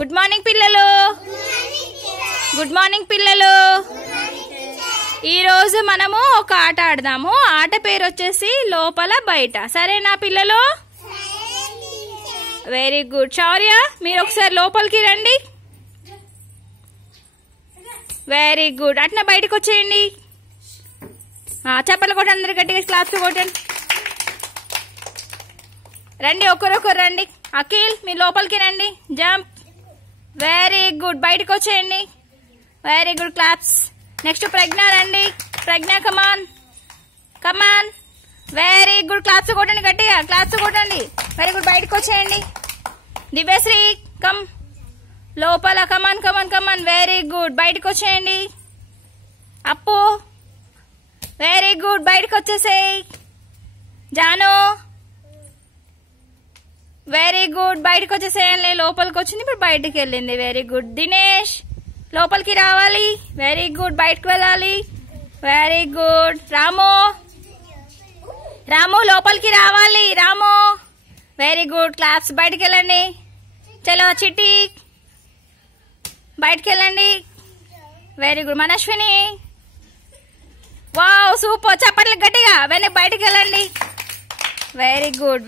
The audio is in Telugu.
గుడ్ మార్నింగ్ పిల్లలు. గుడ్ మార్నింగ్ పిల్లలు. ఈ రోజు మనము ఒక ఆట ఆడదాము. ఆట పేరు వచ్చేసి లోపల బయట. సరేనా పిల్లలు? Very good. శౌర్య, మీరు ఒకసారి లోపలికి రండి. Very good. అట్లా బయటకు వచ్చేయండి. చప్పలు కొట్టండి, అందరు గట్టిగా క్లాస్ కొట్టండి. రండి, ఒకరొకరు రండి. అఖిల్, మీరు లోపలికి రండి. జంప్. Very good. బయటకు వచ్చేయండి. Very good. Claps. Next Pragna రండి. Pragna, come on come on. Very good. Claps కొట్టండి, గట్టిగా క్లాప్స్ కొట్టండి. Very good. బయటకు వచ్చేయండి. దివ్యశ్రీ, కమ్ లోపల. Come on come on come on. Very good. బయటకు వచ్చేయండి. అప్పు, వెరీ గుడ్. బయటకు వచ్చేసేయి. Janu, very good. బయటకు వచ్చేసేయండి. లోపలికి వచ్చింది, ఇప్పుడు బయటకు వెళ్ళింది. Very good. దినేష్, లోపలికి రావాలి. Very good. బయటకు వెళ్ళాలి. Very good. రాము, రాము లోపలికి రావాలి. Ramu, very good. క్లాప్స్. బయటకు వెళ్ళండి. చలో చిట్టి, బయటకు వెళ్ళండి. Very good. Manaswini, wow super. చప్పట్లు గట్టిగా. వెనక్కి బయటకు వెళ్ళండి. Very good.